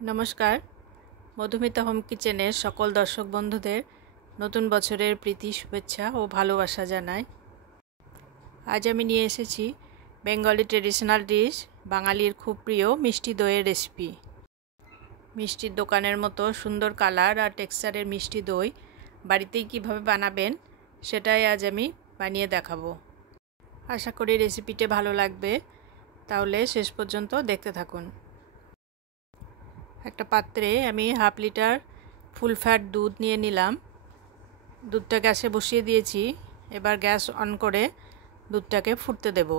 নমস্কার, মধুমিতা হোম কিচেনের সকল দর্শক বন্ধুদের নতুন বছরের প্রীতি শুভেচ্ছা ও ভালোবাসা জানাই। আজ আমি নিয়ে এসেছি বেঙ্গলি ট্রেডিশনাল ডিশ, বাঙালির খুব প্রিয় মিষ্টি দইয়ের রেসিপি। মিষ্টির দোকানের মতো সুন্দর কালার আর টেক্সচারের মিষ্টি দই বাড়িতেই কিভাবে বানাবেন সেটাই আজ আমি বানিয়ে দেখাবো। আশা করি রেসিপিটা ভালো লাগবে, তাহলে শেষ পর্যন্ত দেখতে থাকুন। একটা পাত্রে আমি হাফ লিটার ফুল ফ্যাট দুধ নিয়ে নিলাম। দুধটা গ্যাসে বসিয়ে দিয়েছি। এবার গ্যাস অন করে দুধটাকে ফুটতে দেব।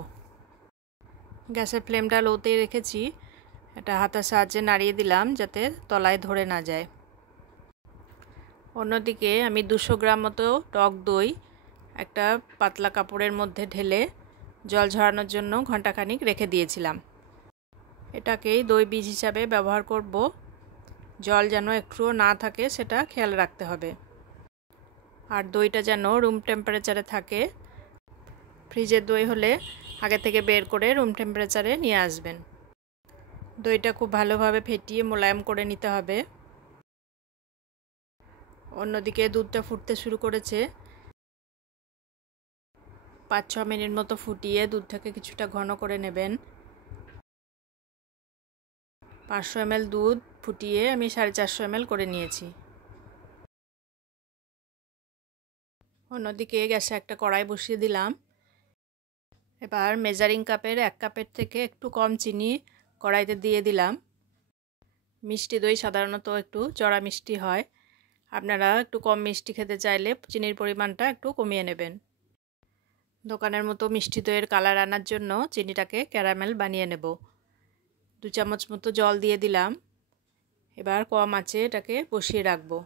গ্যাসের ফ্লেমটা লোতেই রেখেছি। এটা হাতের সাহায্যে নাড়িয়ে দিলাম যাতে তলায় ধরে না যায়। অন্যদিকে আমি 200 গ্রাম মতো টক দই একটা পাতলা কাপড়ের মধ্যে ঢেলে জল ঝরানোর জন্য ঘন্টাখানিক রেখে দিয়েছিলাম। এটাকেই দই বীজ হিসাবে ব্যবহার করব। জল যেন একটুও না থাকে সেটা খেয়াল রাখতে হবে। আর দইটা যেন রুম টেম্পারেচারে থাকে। ফ্রিজের দই হলে আগে থেকে বের করে রুম টেম্পারেচারে নিয়ে আসবেন। দইটা খুব ভালোভাবে ফেটিয়ে মোলায়েম করে নিতে হবে। অন্যদিকে দুধটা ফুটতে শুরু করেছে। 5-6 মিনিট মতো ফুটিয়ে দুধটাকে কিছুটা ঘন করে নেবেন। 500 ml দুধ ফুটিয়ে আমি 450 ml করে নিয়েছি। অন্যদিকে গ্যাসে একটা কড়াই বসিয়ে দিলাম। এবার মেজারিং কাপের 1 কাপের থেকে একটু কম চিনি কড়াইতে দিয়ে দিলাম। মিষ্টি দই সাধারণত একটু চড়া মিষ্টি হয়। আপনারা একটু কম মিষ্টি খেতে চাইলে চিনির পরিমাণটা একটু কমিয়ে নেবেন। দোকানের মতো মিষ্টি দইয়ের কালার আনার জন্য চিনিটাকে ক্যারামেল বানিয়ে নেব। 2 চামচ মতো জল দিয়ে দিলাম। এবার কম আঁচে এটাকে বসিয়ে রাখবো।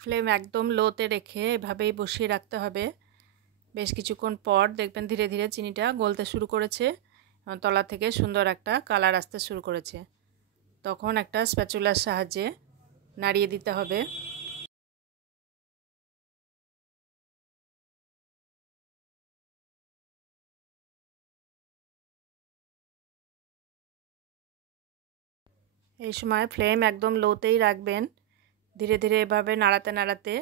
ফ্লেম একদম লোতে রেখে এভাবেই বসিয়ে রাখতে হবে। বেশ কিছুক্ষণ পর দেখবেন ধীরে ধীরে চিনিটা গলতে শুরু করেছে, তলা থেকে সুন্দর একটা কালার আসতে শুরু করেছে। তখন একটা স্প্যাচুলার সাহায্যে নাড়িয়ে দিতে হবে। এই সময় ফ্লেম একদম লোতেই রাখবেন। ধীরে ধীরে এভাবে নাড়াতে নাড়াতে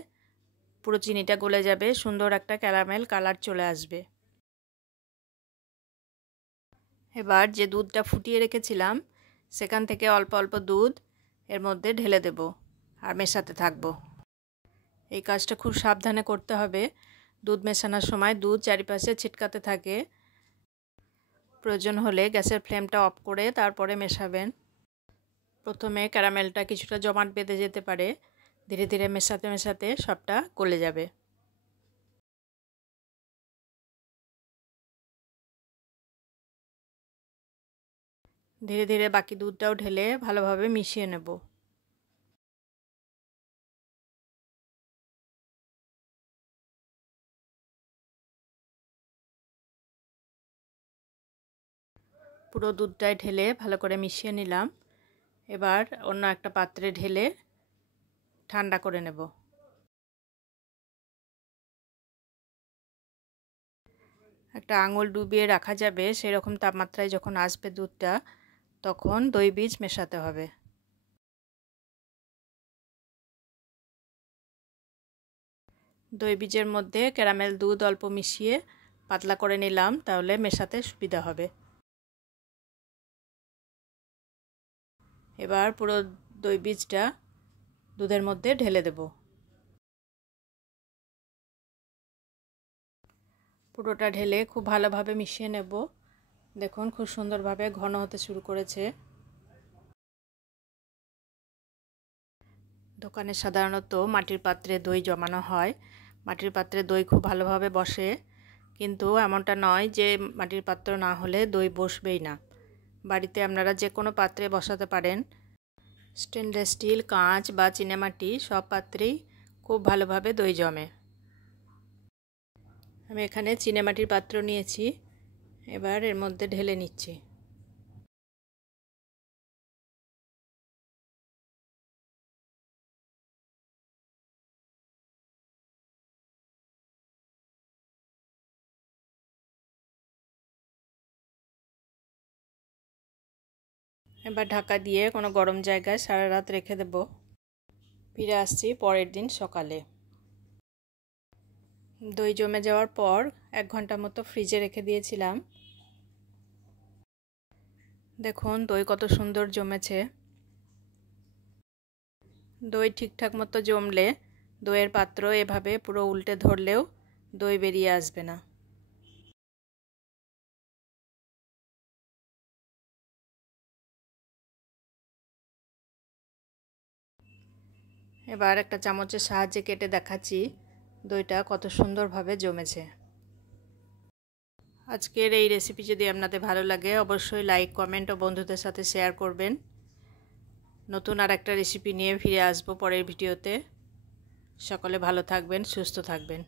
পুরো চিনিটা গলে যাবে, সুন্দর একটা ক্যারামেল কালার চলে আসবে। এবার যে দুধটা ফুটিয়ে রেখেছিলাম সেখান থেকে অল্প অল্প দুধ এর মধ্যে ঢেলে দেব আর মেশাতে থাকবো। এই কাজটা খুব সাবধানে করতে হবে। দুধ মেশানোর সময় দুধ চারিপাশে ছিটকাতে থাকে। প্রয়োজন হলে গ্যাসের ফ্লেমটা অফ করে তারপরে মেশাবেন। প্রথমে ক্যারামেলটা কিছুটা জমাট বেঁধে যেতে পারে। ধীরে ধীরে মেশাতে মেশাতে সবটা গলে যাবে। ধীরে ধীরে বাকি দুধটাও ঢেলে ভালোভাবে মিশিয়ে নেব। পুরো দুধটাই ঢেলে ভালো করে মিশিয়ে নিলাম। এবার অন্য একটা পাত্রে ঢেলে ঠান্ডা করে নেব। একটা আঙুল ডুবিয়ে রাখা যাবে সেরকম তাপমাত্রায় যখন আসবে দুধটা, তখন দই বীজ মেশাতে হবে। দই বীজের মধ্যে ক্যারামেল দুধ অল্প মিশিয়ে পাতলা করে নিলাম, তাহলে মেশাতে সুবিধা হবে। এবার পুরো দই বীজটা দুধের মধ্যে ঢেলে দেব। পুরোটা ঢেলে খুব ভালোভাবে মিশিয়ে নেব। দেখুন খুব সুন্দরভাবে ঘন হতে শুরু করেছে। দোকানে সাধারণত মাটির পাত্রে দই জমানো হয়। মাটির পাত্রে দই খুব ভালোভাবে বসে, কিন্তু এমনটা নয় যে মাটির পাত্র না হলে দই বসবেই না। বাড়িতে আপনারা যে কোনো পাত্রে বসাতে পারেন। স্টেনলেস স্টিল, কাঁচ বা চীনামাটি সব পাত্রেই খুব ভালোভাবে দই জমে। আমি এখানে চীনামাটির পাত্র নিয়েছি। এবার এর মধ্যে ঢেলে নিচ্ছি। এবার ঢাকা দিয়ে কোনো গরম জায়গায় সারা রাত রেখে দেব। ফিরে আসছি পরের দিন সকালে। দই জমে যাওয়ার পর 1 ঘন্টা মতো ফ্রিজে রেখে দিয়েছিলাম। দেখুন দই কত সুন্দর জমেছে। দই ঠিকঠাক মতো জমলে দইয়ের পাত্র এভাবে পুরো উল্টে ধরলেও দই বেরিয়ে আসবে না। এবার একটা চামচের সাহায্যে কেটে দেখাচ্ছি দইটা কত সুন্দরভাবে জমেছে। আজকের এই রেসিপি যদি আপনাদের ভালো লাগে অবশ্যই লাইক, কমেন্ট ও বন্ধুদের সাথে শেয়ার করবেন। নতুন আর একটা রেসিপি নিয়ে ফিরে আসবো পরের ভিডিওতে। সকলে ভালো থাকবেন, সুস্থ থাকবেন।